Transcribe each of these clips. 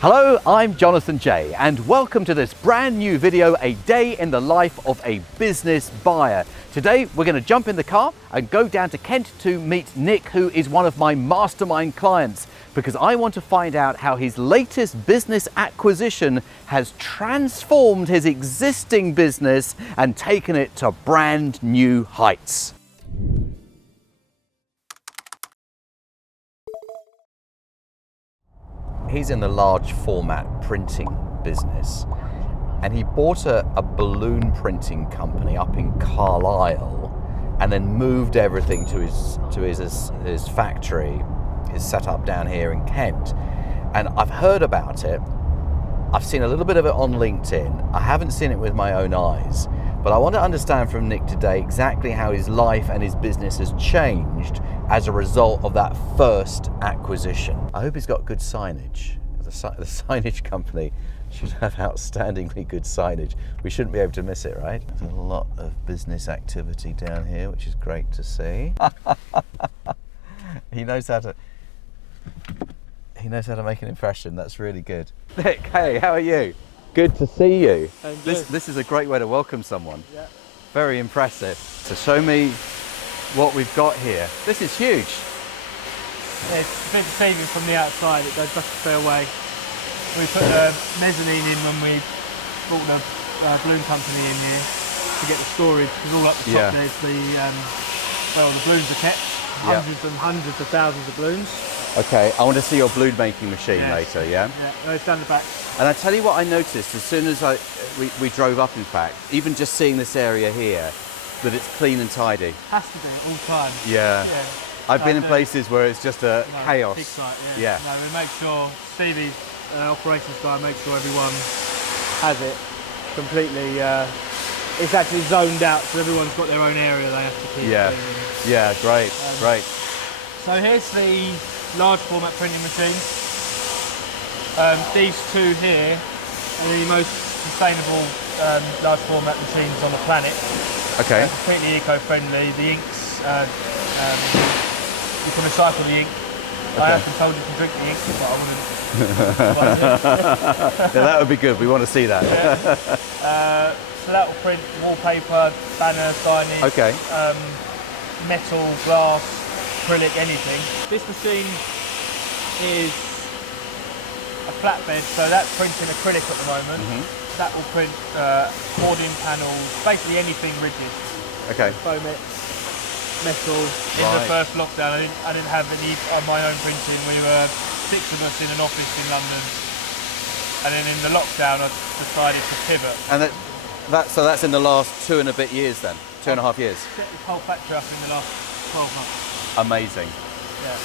Hello, I'm Jonathan Jay, and welcome to this brand new video, a day in the life of a business buyer. Today, we're going to jump in the car and go down to Kent to meet Nick, who is one of my mastermind clients, because I want to find out how his latest business acquisition has transformed his existing business and taken it to brand new heights. He's in the large format printing business, and he bought a balloon printing company up in Carlisle and then moved everything to his factory, his setup down here in Kent. And I've heard about it. I've seen a little bit of it on LinkedIn. I haven't seen it with my own eyes, but I want to understand from Nick today exactly how his life and his business has changed as a result of that first acquisition. I hope he's got good signage. The signage company should have outstandingly good signage. We shouldn't be able to miss it, right? There's a lot of business activity down here, which is great to see. He knows how to make an impression. That's really good. Nick, hey, how are you? Good to see you. This is a great way to welcome someone. Yeah. Very impressive. So show me what we've got here. This is huge. Yeah, it's a bit deceiving from the outside. It goes back a fair way. We put the mezzanine in when we brought the balloon company in here to get the storage, because all up the top there's the balloons are kept. Hundreds and hundreds of thousands of balloons. Okay, I want to see your balloon making machine later, yeah? Yeah, it's down the back. And I tell you what I noticed as soon as we drove up, in fact, even just seeing this area here, that it's clean and tidy. Has to be at all times. Yeah. I've been in places where it's just a chaos. Big site, yeah. No, we make sure, Stevie, operations guy, makes sure everyone has it completely. It's actually zoned out, so everyone's got their own area they have to keep. Yeah, great, great. So here's the large format printing machines. These two here are the most sustainable large format machines on the planet. Okay. They're completely eco-friendly. The inks, you can recycle the ink. Okay. I have been told you can drink the ink, but I wouldn't. Yeah, that would be good. We want to see that. So that will print wallpaper, banner, signage, metal, glass, acrylic, anything. This machine is a flatbed, so that's printing acrylic at the moment. That will print hoarding panels, basically anything rigid. Okay. Foamex, metal. In the first lockdown, I didn't have any on my own printing. We were 6 of us in an office in London, and then in the lockdown, I decided to pivot. And so that's in the last 2 and a bit years then? 2.5 years? Set this whole factory up in the last 12 months. Amazing. Yeah.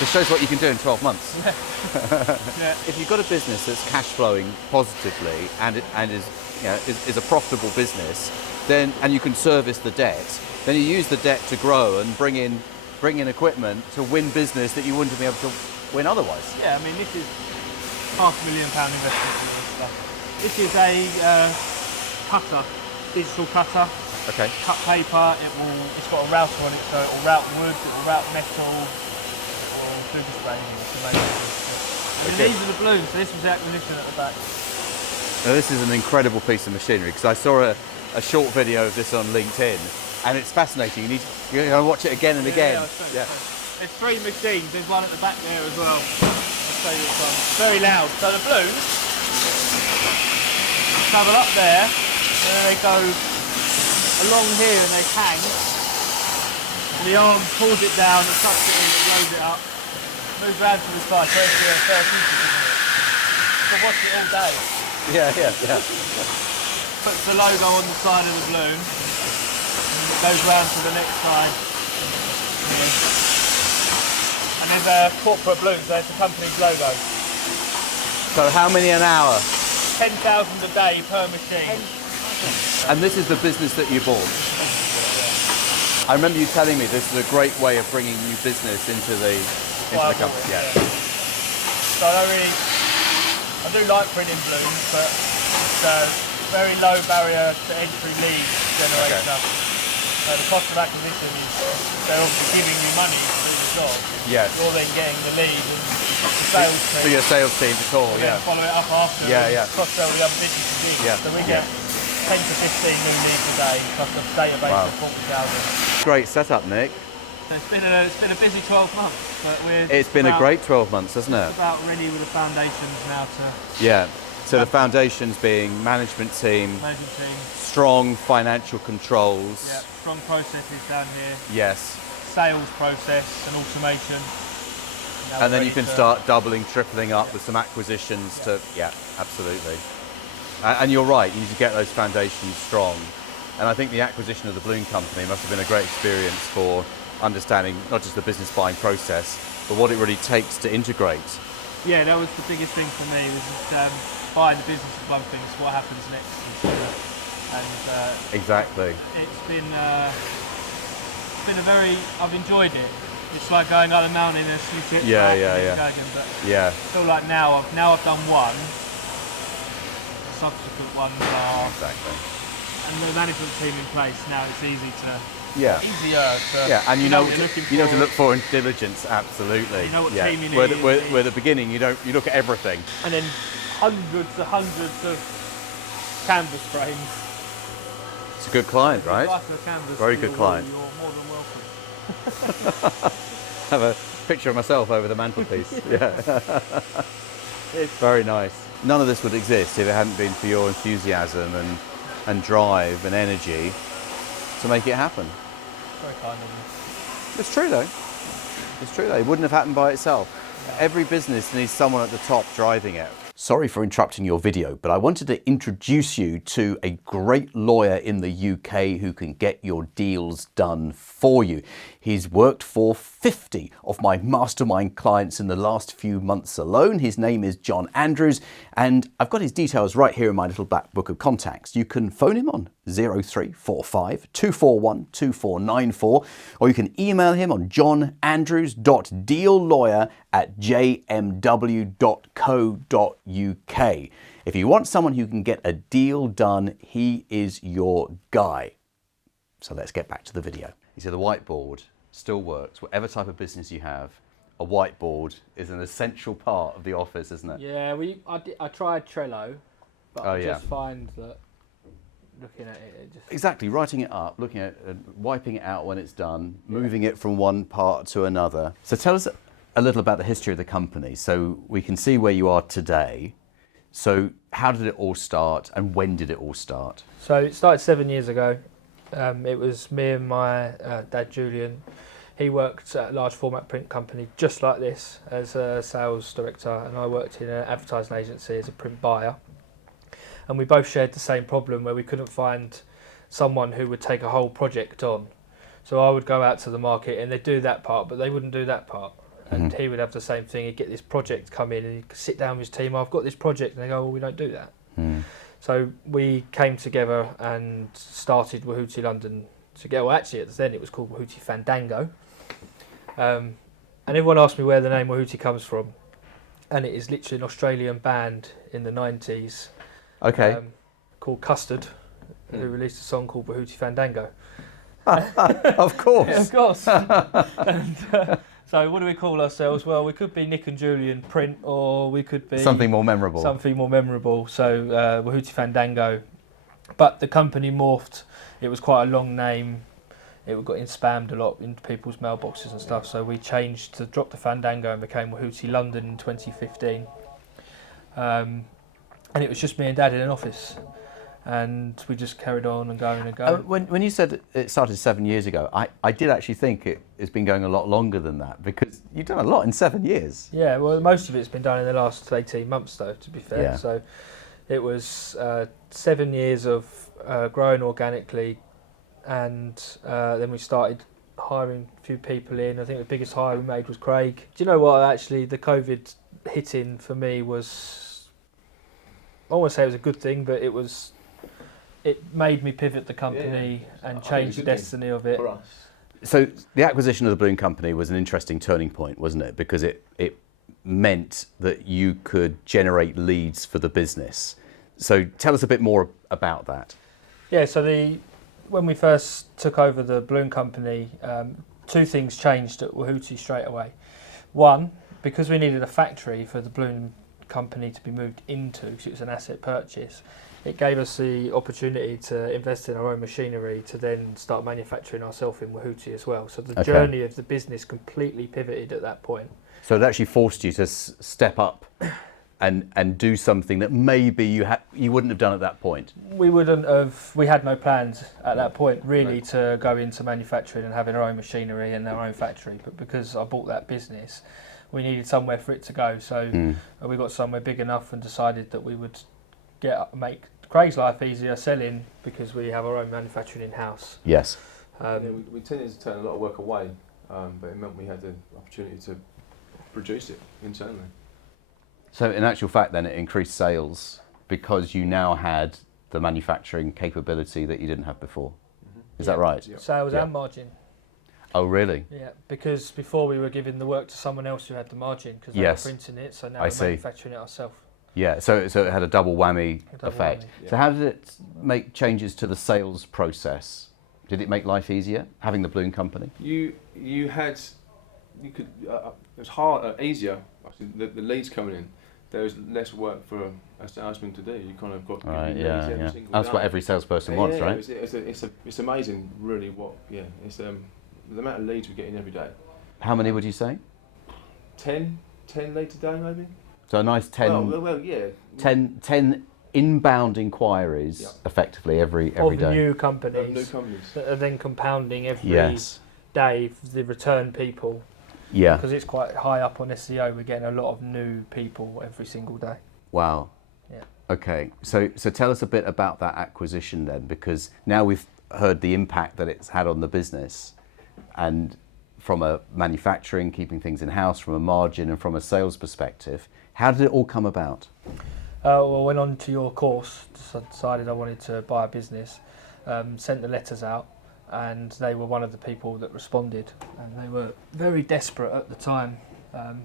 This shows what you can do in 12 months. Yeah. If you've got a business that's cash flowing positively and is a profitable business, then and you can service the debt, then you use the debt to grow and bring in equipment to win business that you wouldn't be able to win otherwise. Yeah, I mean, this is £500,000 investment in this stuff. This is a cutter, digital cutter. Okay. Cut paper. It's got a router on it, so it will route wood, it will route metal, or sugar spray. These are the balloons. So this was the acquisition at the back. Now this is an incredible piece of machinery, because I saw a short video of this on LinkedIn, and it's fascinating. You're going to watch it again and again. Yeah. There's 3 machines. There's one at the back there as well. I'll show you this one. It's very loud. So the balloons travel up there, and then they go along here and they hang. And the arm pulls it down and sucks it in and blows it up. Moves around to the side. So it's therapeutic, isn't it? You can watch it all day. Yeah. Puts the logo on the side of the balloon, and it goes round to the next side here. And there's a corporate balloon, so it's the company's logo. So how many an hour? 10,000 a day per machine. And this is the business that you bought? I remember you telling me this is a great way of bringing new business into the company. Yeah. So I do like printing balloons, but it's a very low barrier to entry lead generator. The cost of acquisition is they're obviously giving you money to do the job. Yes. You're then getting the lead, and sales team. For your sales team to call, And then follow it up after. Cross-sell the other businesses in. So we get 10 to 15 new leads a day, plus a database of 40,000. Great setup, Nick. So it's been a busy 12 months, but it's been a great 12 months, hasn't it? It's about ready with the foundations now to. Yeah. So the foundations being management team, strong financial controls. Yeah, strong processes down here. Yes. Sales process and automation. And then you can start doubling, tripling up with some acquisitions to, absolutely. And you're right, you need to get those foundations strong. And I think the acquisition of the balloon company must have been a great experience for understanding not just the business buying process, but what it really takes to integrate. Yeah, that was the biggest thing for me, was just, buying the business is one thing, it's what happens next. And exactly. I've enjoyed it. It's like going up the mountain in a slip. I feel like now I've done one. Subsequent ones are and the management team in place. Now it's easy to easier to and you know what to look for in diligence. Absolutely. You know what team you need. Where the beginning you look at everything. And then hundreds of canvas frames. It's a good client, right? Very good client. You're more than welcome. Have a picture of myself over the mantelpiece. It's very nice. None of this would exist if it hadn't been for your enthusiasm and drive and energy to make it happen. Very kind of you. It's true though. It's true though. It wouldn't have happened by itself. Every business needs someone at the top driving it. Sorry for interrupting your video, but I wanted to introduce you to a great lawyer in the UK who can get your deals done for you. He's worked for 50 of my mastermind clients in the last few months alone. His name is John Andrews, and I've got his details right here in my little black book of contacts. You can phone him on 0345 241 2494, or you can email him on johnandrews.deallawyer@jmw.co.uk. If you want someone who can get a deal done, he is your guy. So let's get back to the video. You see, the whiteboard still works. Whatever type of business you have, a whiteboard is an essential part of the office, isn't it? Yeah, I tried Trello, but I just find that looking at it just... Exactly, writing it up, looking at it, wiping it out when it's done, moving it from one part to another. So tell us a little about the history of the company so we can see where you are today. So how did it all start and when did it all start? So it started 7 years ago. It was me and my dad, Julian. He worked at a large format print company just like this as a sales director, and I worked in an advertising agency as a print buyer. And we both shared the same problem where we couldn't find someone who would take a whole project on. So I would go out to the market and they'd do that part, but they wouldn't do that part. And he would have the same thing. He'd get this project come in and he'd sit down with his team. I've got this project, and they go, well, we don't do that. So we came together and started Wahooty London together. Well, actually, at then it was called Wahooty Fandango. And everyone asked me where the name Wahooty comes from. And it is literally an Australian band in the 90s called Custard, who released a song called Wahooty Fandango. Of course. Yeah, of course. And, so what do we call ourselves? Well, we could be Nick and Julian Print, or we could be... Something more memorable. Something more memorable. So Wahooty Fandango. But the company morphed. It was quite a long name. It got spammed a lot into people's mailboxes and stuff. So we changed to drop the Fandango and became Wahooty London in 2015. And it was just me and Dad in an office. And we just carried on and going and going. When you said it started 7 years ago, I did actually think it's been going a lot longer than that, because you've done a lot in 7 years. Yeah, well, most of it's been done in the last 18 months, though, to be fair. Yeah. So it was 7 years of growing organically, and then we started hiring a few people in. I think the biggest hire we made was Craig. Do you know what, actually, the COVID hitting for me was, I won't say it was a good thing, but it made me pivot the company and change the destiny of it. For us. So the acquisition of the balloon company was an interesting turning point, wasn't it? Because it meant that you could generate leads for the business. So tell us a bit more about that. Yeah, so when we first took over the balloon company, two things changed at Wahooty straight away. One, because we needed a factory for the balloon company to be moved into, because it was an asset purchase, it gave us the opportunity to invest in our own machinery to then start manufacturing ourselves in Wahooty as well. So the journey of the business completely pivoted at that point. So it actually forced you to step up and do something that maybe you wouldn't have done at that point. We wouldn't have. We had no plans at that point really to go into manufacturing and having our own machinery and our own factory. But because I bought that business, we needed somewhere for it to go. So we got somewhere big enough and decided that we would make Craig's life easier selling because we have our own manufacturing in house. Yes. We tended to turn a lot of work away, but it meant we had the opportunity to produce it internally. So in actual fact then it increased sales because you now had the manufacturing capability that you didn't have before. Is that right? Yep. Sales and margin. Oh really? Yeah, because before we were giving the work to someone else who had the margin because they were printing it, so now we're manufacturing it ourselves. Yeah, so it had a double whammy effect. Yeah. So how did it make changes to the sales process? Did it make life easier, having the balloon company? It was hard, easier. The leads coming in, there was less work for a salesman to do. You kind of got right, every single That's day. what every salesperson wants, right? It's amazing, really. It's the amount of leads we're getting every day. How many would you say? 10 leads a day, maybe. So a nice 10. Well, yeah. 10 inbound inquiries, effectively every day. Of new companies. Of new companies. That are then compounding every day for the return people. Yeah. Because it's quite high up on SEO, we're getting a lot of new people every single day. Wow. Yeah. Okay, so tell us a bit about that acquisition then, because now we've heard the impact that it's had on the business, and from a manufacturing, keeping things in-house, from a margin and from a sales perspective, how did it all come about? Well, I went on to your course, so I decided I wanted to buy a business, sent the letters out, and they were one of the people that responded, and they were very desperate at the time.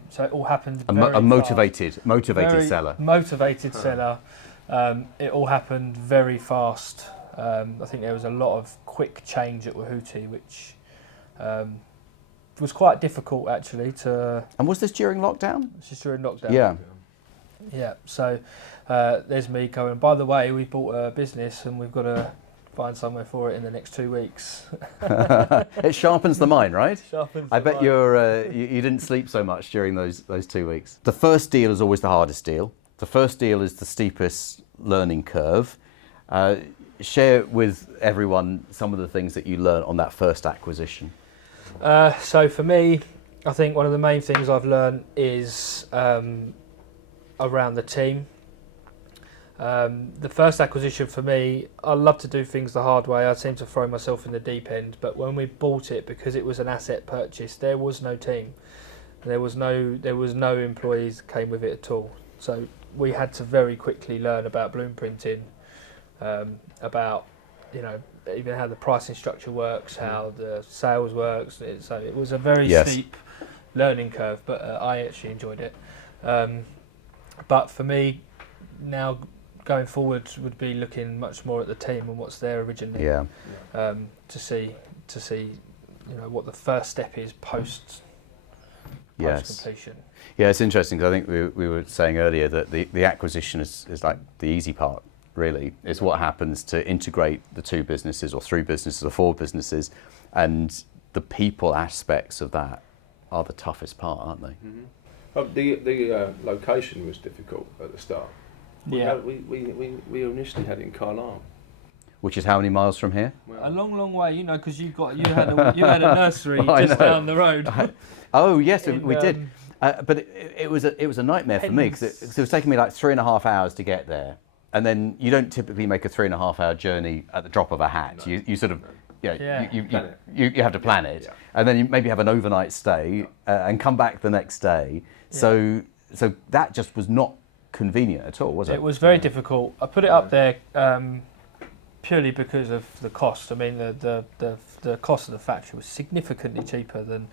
So it all happened A motivated seller. Motivated seller. It all happened very fast. I think there was a lot of quick change at Wahooty, which was quite difficult actually to... And was this during lockdown? It's just during lockdown. Yeah. Yeah, so there's me going, by the way, we bought a business and we've got to find somewhere for it in the next 2 weeks. It sharpens the mind, right? Sharpens I the bet mind. you didn't sleep so much during those 2 weeks. The first deal is always the hardest deal. The first deal is the steepest learning curve. Share with everyone some of the things that you learned on that first acquisition. So for me, I think one of the main things I've learned is around the team. The first acquisition for me, I love to do things the hard way. I seem to throw myself in the deep end, but when we bought it, because it was an asset purchase, there was no team. There was no employees that came with it at all. So we had to very quickly learn about balloon printing, about even how the pricing structure works, how the sales works. So it was a very steep learning curve, but I actually enjoyed it. But for me, now going forward would be looking much more at the team and what's there originally. To see what the first step is post completion. Yeah, it's interesting because I think we were saying earlier that the acquisition is like the easy part. Really, it's what happens to integrate the 2 businesses or 3 businesses or 4 businesses, and the people aspects of that are the toughest part, aren't they? Mm-hmm. The location was difficult at the start. We initially had it in Carlisle. Which is how many miles from here? Well, a long way, because you had a nursery just down the road. Oh yes, we did. But it was a nightmare for me because it was taking me like 3.5 hours to get there. And then you don't typically make a 3.5 hour journey at the drop of a hat. No. You sort of, you have to plan it, and then you maybe have an overnight stay and come back the next day. Yeah. So that just was not convenient at all, was it? It was very difficult. I put it up there purely because of the cost. I mean, the cost of the factory was significantly cheaper than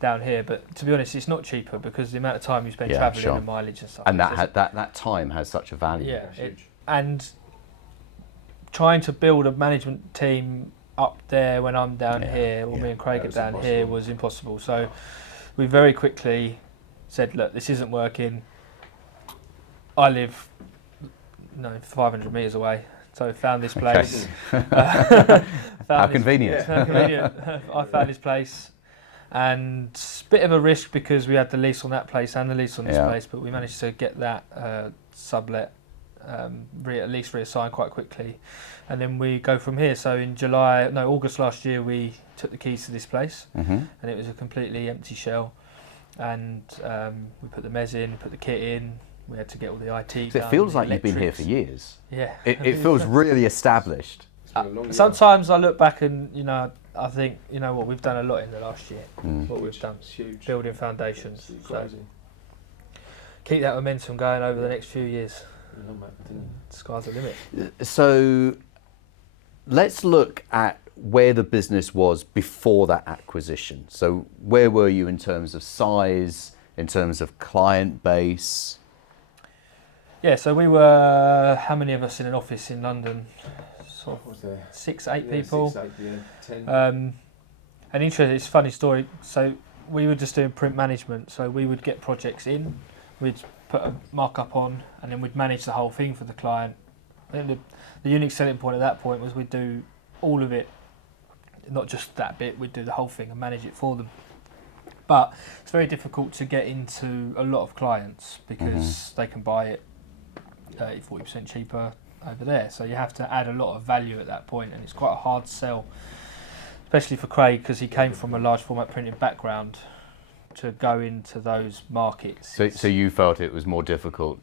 down here, but to be honest, it's not cheaper because the amount of time you spend travelling and mileage and stuff. And that time has such a value. Yeah, and trying to build a management team up there when I'm down here, or me and Craig are down here, was impossible. So we very quickly said, look, this isn't working. I live 500 metres away, so found this place. How convenient. How convenient. I found this place, and bit of a risk because we had the lease on that place and the lease on this place, but we managed to get that sublet at least reassigned quite quickly, and then we go from here. So in August last year, we took the keys to this place, and it was a completely empty shell, and we put the mezz in, put the kit in. We had to get all the IT done. It feels like you've been here for years. Yeah. It feels really established. Sometimes I look back and, I think, what, we've done a lot in the last year. What we've done. It's huge. Building foundations. So keep that momentum going over the next few years. Sky's the limit. So let's look at where the business was before that acquisition. So where were you in terms of size, in terms of client base? Yeah, so we were, how many of us in an office in London? Sort of 6, 8 people. 6, 8, 10. And interesting, it's a funny story. So we were just doing print management. So we would get projects in, we'd put a markup on, and then we'd manage the whole thing for the client. And the unique selling point at that point was we'd do all of it, not just that bit, we'd do the whole thing and manage it for them. But it's very difficult to get into a lot of clients because they can buy it 40% cheaper over there. So you have to add a lot of value at that point, and it's quite a hard sell, especially for Craig because he came from a large format printing background to go into those markets. So you felt it was more difficult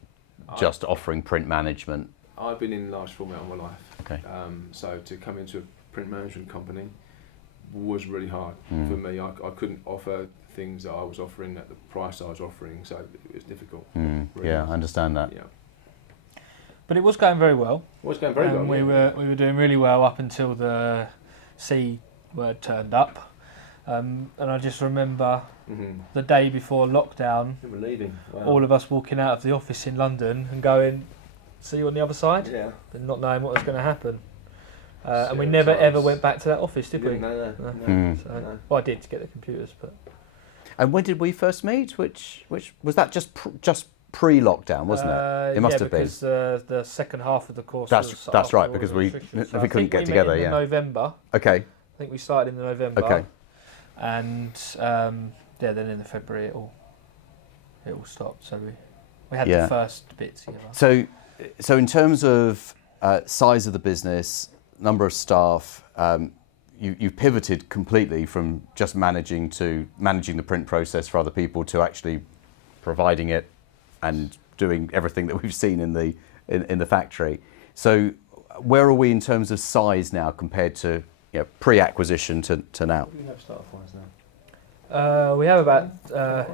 just offering print management? I've been in large format all my life. Okay. So to come into a print management company was really hard for me. I couldn't offer things that I was offering at the price I was offering, so it was difficult. Really. Yeah, I understand that. Yeah. But it was going very well. It was going very well. We were doing really well up until the C word turned up. And I just remember the day before lockdown, We were leaving. Wow. all of us walking out of the office in London and going, see you on the other side? Yeah. And not knowing what was going to happen. And we Several never times. ever went back to that office, did we? No. So, well, I did to get the computers, but... And when did we first meet? Which was that just pre-lockdown, wasn't it? It must have been. because the second half of the course That's was right, after because all we the restrictions. So we I couldn't think get we together. met in Yeah. November. Okay. I think we started in the November. Okay. And then in the February it all stopped. So we had Yeah. the first bit together. So in terms of size of the business, number of staff, you pivoted completely from just managing the print process for other people to actually providing it and doing everything that we've seen in the factory. So where are we in terms of size now compared to pre-acquisition to now? What do you have staff-wise now? We have about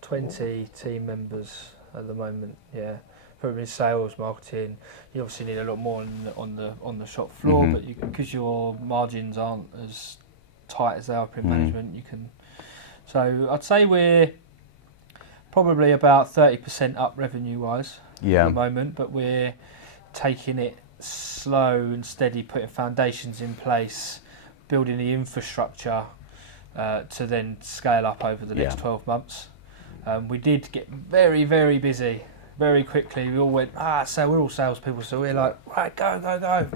20 team members at the moment. Yeah, probably sales, marketing. You obviously need a lot more on the shop floor, but because your margins aren't as tight as they are print management, you can. So I'd say we're probably about 30% up revenue-wise at the moment, but we're taking it slow and steady, putting foundations in place, building the infrastructure to then scale up over the next 12 months. We did get very, very busy very quickly. We all went, so we're all salespeople, so we're like, right, go.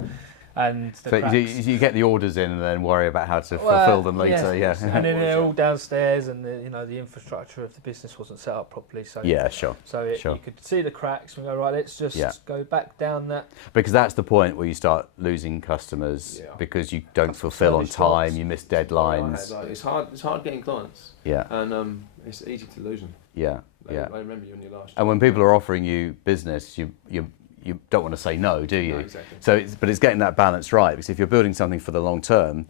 And So you get the orders in and then worry about how to fulfill them later. Yeah. And then they're all downstairs, and the infrastructure of the business wasn't set up properly. So Sure. So you could see the cracks and go, right, let's just go back down that. Because that's the point where you start losing customers because you don't fulfill on time, you miss deadlines. It's hard getting clients. Yeah. And it's easy to lose them. Yeah. I remember you on your last. And when people are offering you business, you don't want to say no, do you? No, exactly. So, it's getting that balance right, because if you're building something for the long term,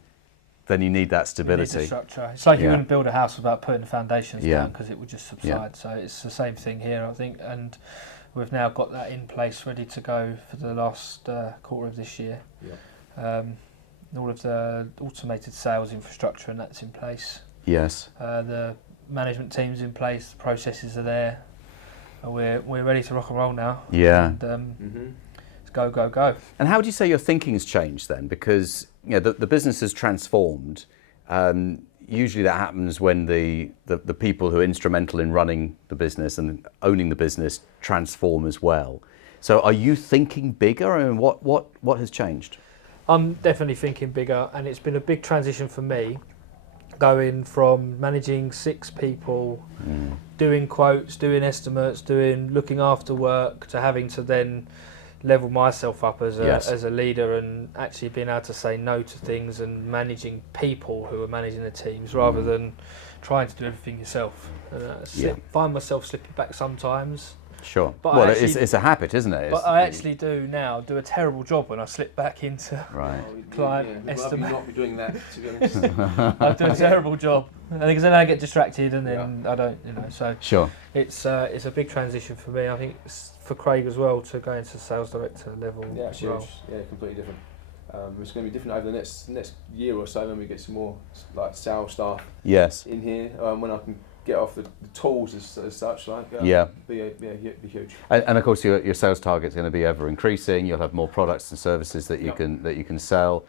then you need that You need stability. the structure. It's like you wouldn't build a house without putting the foundations Yeah. down, because it would just subside. So it's the same thing here, I think, and we've now got that in place, ready to go for the last quarter of this year. Yeah. All of the automated sales infrastructure, and that's in place. Yes. The management team's in place, the processes are there. We're ready to rock and roll now. Yeah. And, let's go. And how do you say your thinking has changed then? Because the business has transformed. usually that happens when the people who are instrumental in running the business and owning the business transform as well. So are you thinking bigger, and what has changed? I'm definitely thinking bigger, and it's been a big transition for me, going from managing 6 people, doing quotes, doing estimates, looking after work, to having to then level myself up as a leader, and actually being able to say no to things and managing people who are managing the teams rather than trying to do everything yourself. Find myself slipping back sometimes. Sure. But well, it's a habit, isn't it? But I actually do a terrible job when I slip back into client estimate. Not be doing that, to be honest. I do a terrible job, because then I get distracted, and then I don't, So sure, it's a big transition for me. I think it's for Craig as well to go into sales director level. Yeah, it's huge. Yeah, completely different. It's going to be different over the next year or so when we get some more like sales staff. Yes. In here, when I can get off the tools as such, be huge. And of course, your sales target's going to be ever increasing. You'll have more products and services that you can sell,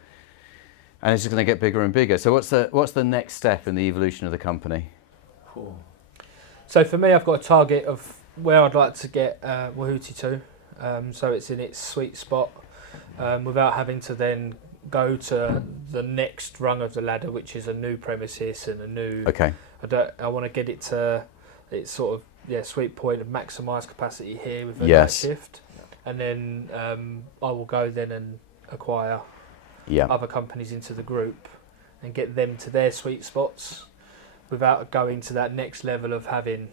and it's just going to get bigger and bigger. So what's the next step in the evolution of the company? Cool. So for me, I've got a target of where I'd like to get Wahooty to, so it's in its sweet spot, without having to then go to the next rung of the ladder, which is a new premises and a new. Okay. I want to get it to its sort of sweet point of maximise capacity here with a night shift, and then I will go then and acquire other companies into the group and get them to their sweet spots without going to that next level of having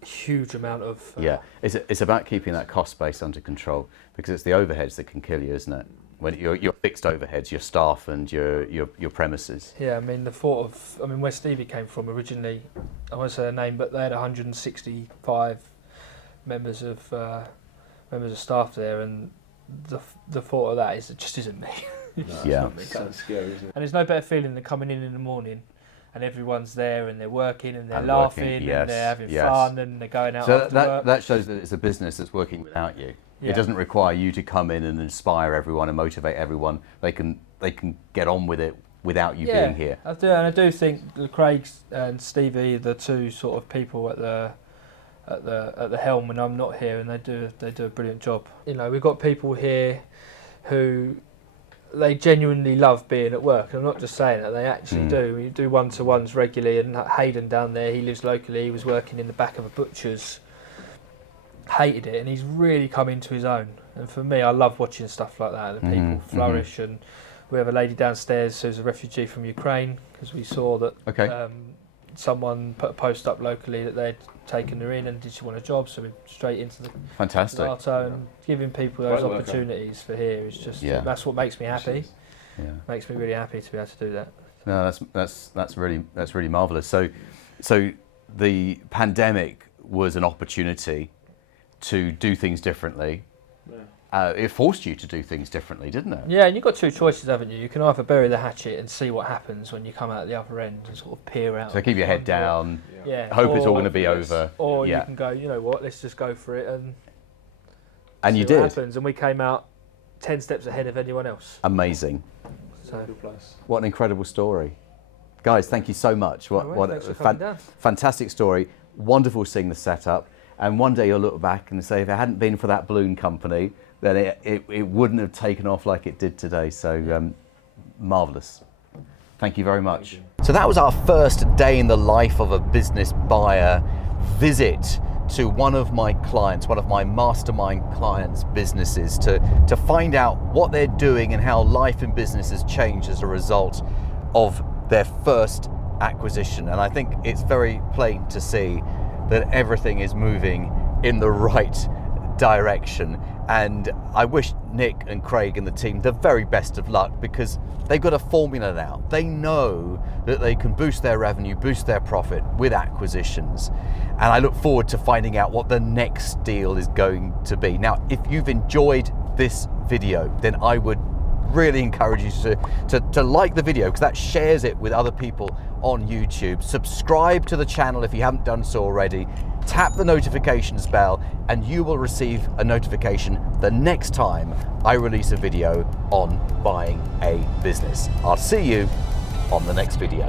a huge amount of. It's about keeping that cost base under control, because it's the overheads that can kill you, isn't it? When your fixed overheads, your staff and your premises. Yeah, I mean the thought of, where Stevie came from originally, I won't say her name, but they had 165 members of staff there, and the thought of that it just isn't me. It's kind of scary, isn't it? And there's no better feeling than coming in the morning and everyone's there and they're working and they're laughing and they're having fun and they're going out after work. That shows that it's a business that's working without you. It doesn't require you to come in and inspire everyone and motivate everyone. They can get on with it without you being here. I do think Craig and Stevie are the two sort of people at the helm when I'm not here, and they do a brilliant job. We've got people here who they genuinely love being at work. And I'm not just saying that, they actually do. We do one-to-ones regularly, and Hayden down there, he lives locally, he was working in the back of a butcher's, hated it, and he's really come into his own. And for me, I love watching stuff like that, the people flourish. And we have a lady downstairs who's a refugee from Ukraine, because we saw that someone put a post up locally that they'd taken her in and did she want a job, so we're straight into the Zalto, and giving people those opportunities for here is just that's what makes me happy. Makes me really happy to be able to do that. No, that's really marvellous. So the pandemic was an opportunity to do things differently. It forced you to do things differently, didn't it? Yeah, and you've got two choices, haven't you? You can either bury the hatchet and see what happens when you come out the other end and sort of peer out. So keep your head down, hope it's all going to be over. Or you can go, you know what, let's just go for it and you see did. What happens. And we came out 10 steps ahead of anyone else. Amazing. So, what an incredible story. Guys, thank you so much. What a fantastic story. Wonderful seeing the setup. And one day you'll look back and say, if it hadn't been for that balloon company, then it wouldn't have taken off like it did today. So marvellous. Thank you very much. So that was our first day in the life of a business buyer visit to one of my clients, one of my mastermind clients' businesses, to find out what they're doing and how life in business has changed as a result of their first acquisition. And I think it's very plain to see that everything is moving in the right direction. And I wish Nick and Craig and the team the very best of luck, because they've got a formula now. They know that they can boost their revenue, boost their profit with acquisitions. And I look forward to finding out what the next deal is going to be. Now, if you've enjoyed this video, then I would really encourage you to like the video, because that shares it with other people on YouTube. Subscribe to the channel if you haven't done so already. Tap the notifications bell and you will receive a notification the next time I release a video on buying a business. I'll see you on the next video.